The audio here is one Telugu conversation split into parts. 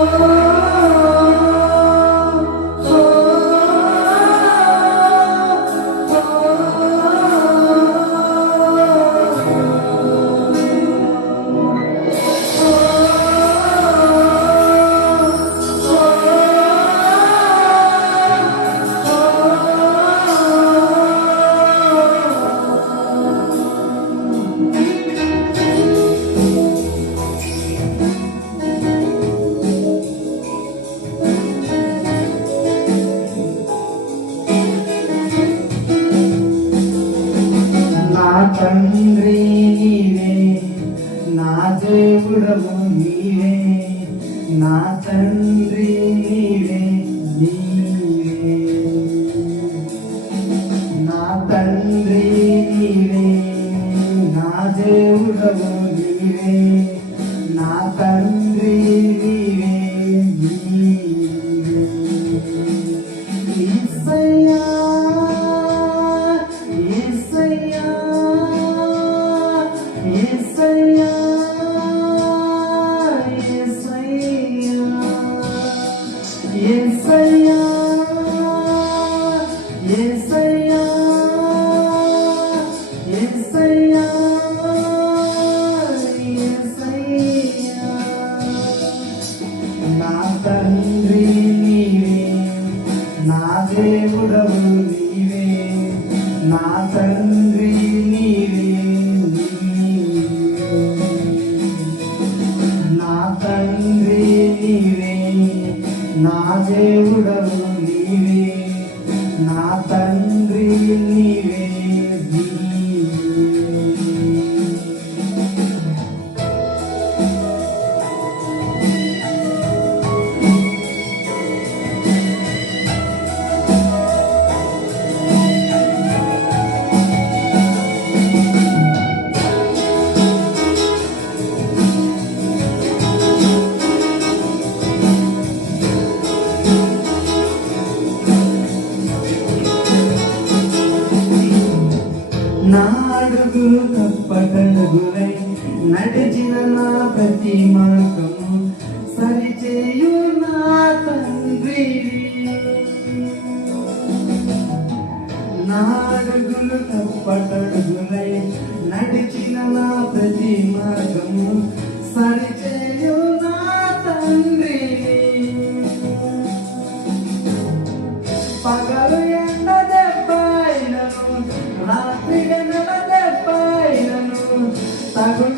Oh. తండ్రి నీవే నా దేవుడవు నీవే నా దేవుడవు నీవే నా తండ్రి నీవే. నా తండ్రి నీవే నా దేవుడవు నీవే. Tandri ni నడిచిన నా ప్రతి మార్గము సరిచేయు నా తండ్రి. నాడుగులు తప్పటడుగులై నడిచిన నా ప్రతి మార్గము సరిచేయు నా తండ్రి. పగలు ఎండ దెబ్బైనను రాత్రి నెల దెబ్బైనను తగులు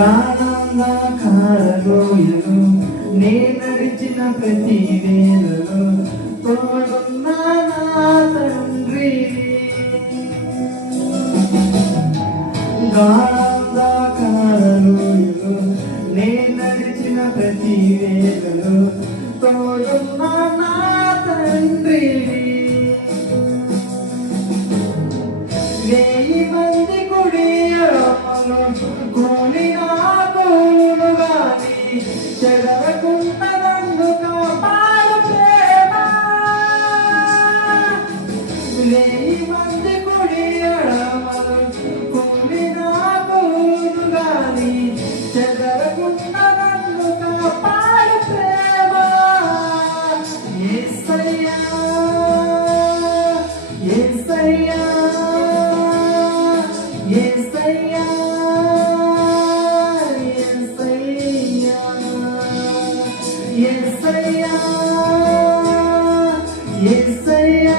గానంగా కారలోయలు నే నడిచిన ప్రతి వేళలో తోడున్నా తండ్రి. గా ఎస్సయ్యా ఎస్సయ్యా